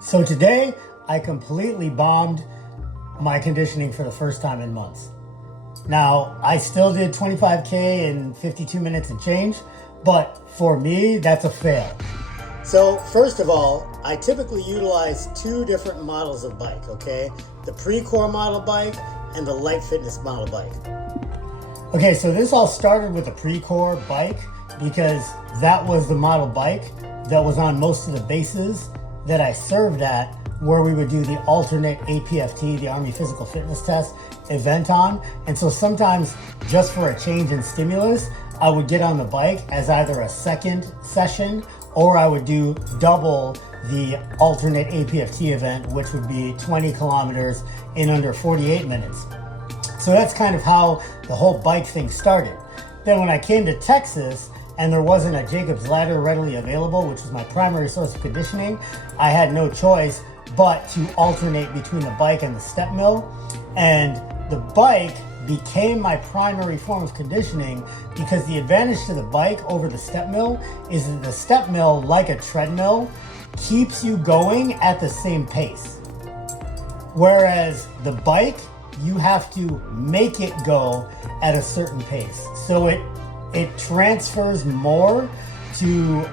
So today, I completely bombed my conditioning for the first time in months. Now, I still did 25K in 52 minutes and change, but for me, that's a fail. So first of all, I typically utilize two different models of bike, okay? The Precor model bike and the Lifefitness model bike. Okay, so this all started with the Precor bike because that was the model bike that was on most of the bases that I served at, where we would do the alternate APFT, the Army Physical Fitness Test event on. And so sometimes just for a change in stimulus, I would get on the bike as either a second session or I would do double the alternate APFT event, which would be 20 kilometers in under 48 minutes. So that's kind of how the whole bike thing started. Then when I came to Texas and there wasn't a Jacob's Ladder readily available, which was my primary source of conditioning, I had no choice but to alternate between the bike and the step mill. And the bike became my primary form of conditioning because the advantage to the bike over the step mill is that the step mill, like a treadmill, keeps you going at the same pace. Whereas the bike, you have to make it go at a certain pace. So it transfers more to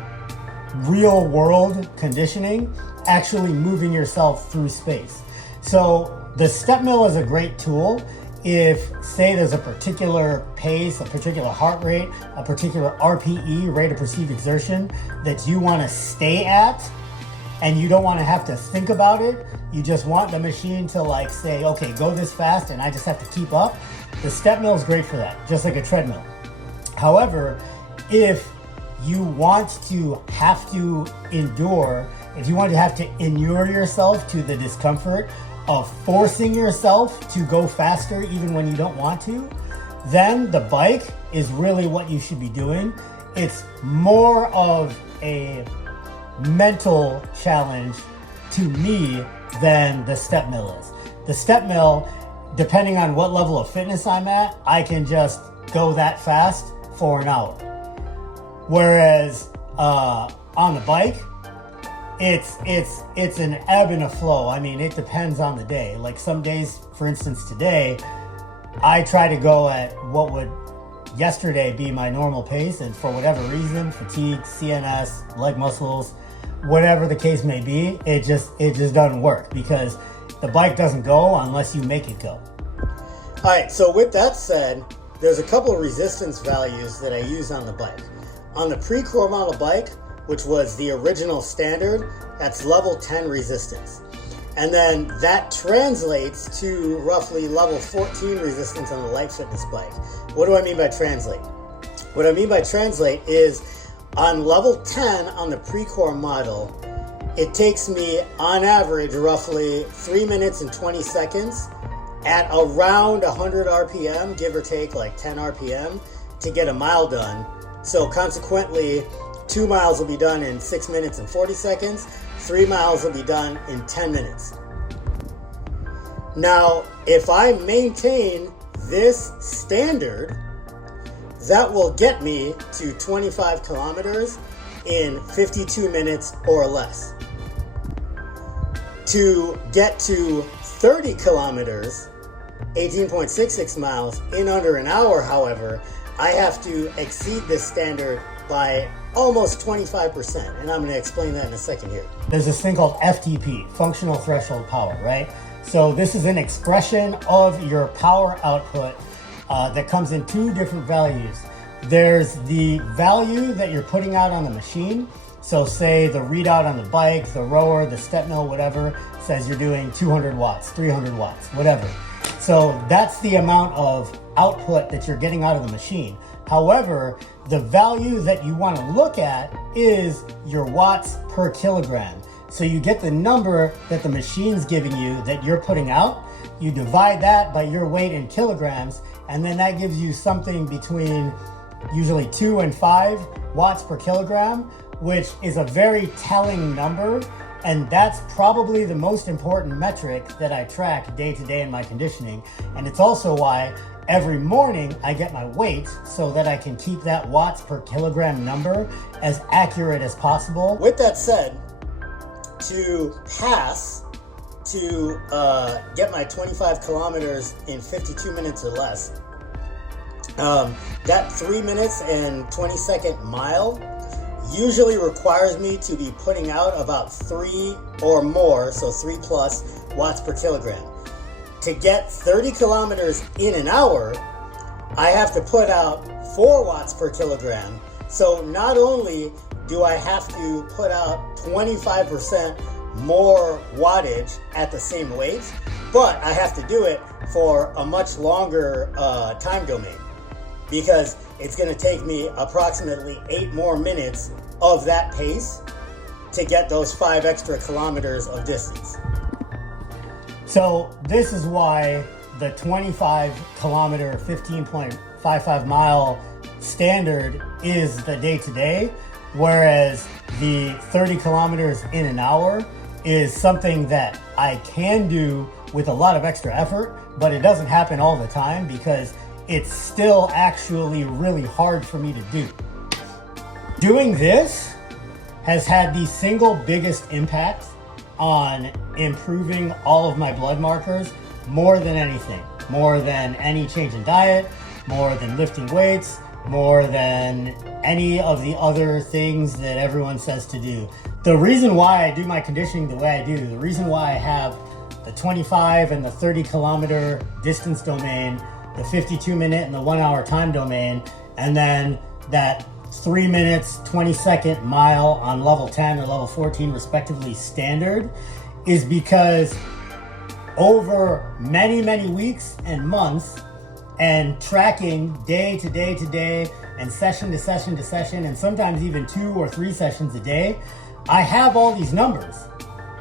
real world conditioning, actually moving yourself through space. So the step mill is a great tool if, say, there's a particular pace, a particular heart rate, a particular RPE, rate of perceived exertion, that you want to stay at, and you don't want to have to think about it. You just want the machine to like say, okay, go this fast, and I just have to keep up. The step mill is great for that, just like a treadmill. However, if you want to have to endure, if you want to have to inure yourself to the discomfort of forcing yourself to go faster even when you don't want to, then the bike is really what you should be doing. It's more of a mental challenge to me than the step mill is. The step mill, depending on what level of fitness I'm at, I can just go that fast for an hour. Whereas on the bike, it's an ebb and a flow. I mean, it depends on the day. Like some days, for instance, today, I try to go at what would yesterday be my normal pace, and for whatever reason, fatigue, CNS, leg muscles, whatever the case may be, it just doesn't work because the bike doesn't go unless you make it go. All right, so with that said, there's a couple of resistance values that I use on the bike. On the Precor model bike, which was the original standard, that's level 10 resistance. And then that translates to roughly level 14 resistance on the Lifefitness bike. What do I mean by translate? What I mean by translate is on level 10 on the Precor model, it takes me on average roughly 3 minutes and 20 seconds at around 100 RPM, give or take like 10 RPM, to get a mile done. So consequently, 2 miles will be done in 6 minutes and 40 seconds. 3 miles will be done in 10 minutes. Now, if I maintain this standard, that will get me to 25 kilometers in 52 minutes or less. To get to 30 kilometers, 18.66 miles, in under an hour, however, I have to exceed this standard by almost 25%, and I'm going to explain that in a second here. There's this thing called FTP, functional threshold power, right? So this is an expression of your power output that comes in two different values. There's the value that you're putting out on the machine. So say the readout on the bike, the rower, the step mill, whatever, says you're doing 200 watts, 300 watts, whatever. So that's the amount of output that you're getting out of the machine. However, the value that you want to look at is your watts per kilogram. So you get the number that the machine's giving you that you're putting out, you divide that by your weight in kilograms, and then that gives you something between usually 2 and 5 watts per kilogram, which is a very telling number. And that's probably the most important metric that I track day to day in my conditioning. And it's also why every morning I get my weight so that I can keep that watts per kilogram number as accurate as possible. With that said, to pass to get my 25 kilometers in 52 minutes or less. That 3 minutes and 20-second mile usually requires me to be putting out about 3 or more, so 3+ watts per kilogram. To get 30 kilometers in an hour, I have to put out 4 watts per kilogram. So not only do I have to put out 25% more wattage at the same weight, but I have to do it for a much longer time domain, because it's going to take me approximately 8 more minutes of that pace to get those 5 extra kilometers of distance. So this is why the 25 kilometer, 15.55 mile standard is the day-to-day, whereas the 30 kilometers in an hour is something that I can do with a lot of extra effort, but it doesn't happen all the time because it's still actually really hard for me to do. Doing this has had the single biggest impact on improving all of my blood markers more than anything, more than any change in diet, more than lifting weights, more than any of the other things that everyone says to do. The reason why I do my conditioning the way I do, the reason why I have the 25 and the 30 kilometer distance domain, the 52 minute and the 1 hour time domain, and then that 3 minutes, 20-second mile on level 10 or level 14 respectively standard, is because over many, many weeks and months and tracking day to day to day and session to session to session, and sometimes even 2 or 3 sessions a day, I have all these numbers.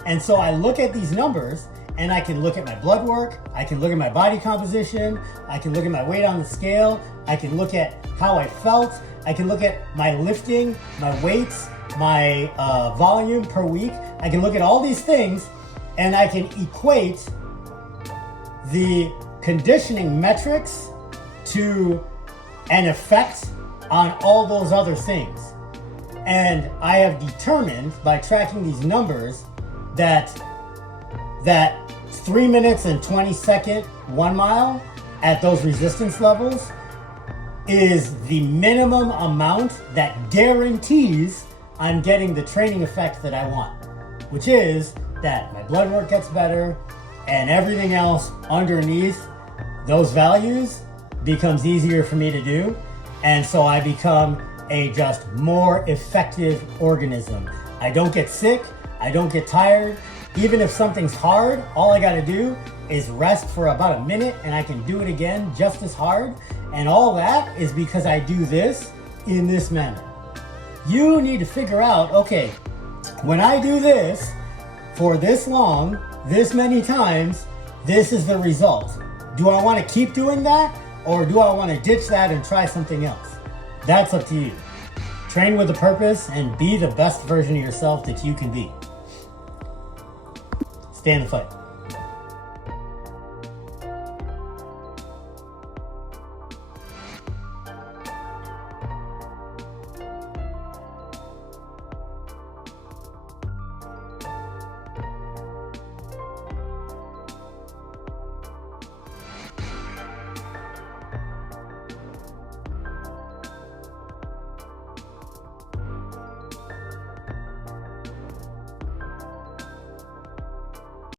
And so I look at these numbers and I can look at my blood work, I can look at my body composition, I can look at my weight on the scale, I can look at how I felt, I can look at my lifting, my weights, my volume per week. I can look at all these things and I can equate the conditioning metrics to an effect on all those other things. And I have determined by tracking these numbers that 3 minutes and 20-second 1 mile at those resistance levels is the minimum amount that guarantees I'm getting the training effect that I want, which is that my blood work gets better and everything else underneath those values becomes easier for me to do. And so I become a just more effective organism. I don't get sick, I don't get tired. Even if something's hard, all I gotta do is rest for about a minute and I can do it again just as hard. And all that is because I do this in this manner. You need to figure out, okay, when I do this for this long, this many times, this is the result. Do I want to keep doing that, or do I want to ditch that and try something else? That's up to you. Train with a purpose and be the best version of yourself that you can be. Stay in the fight.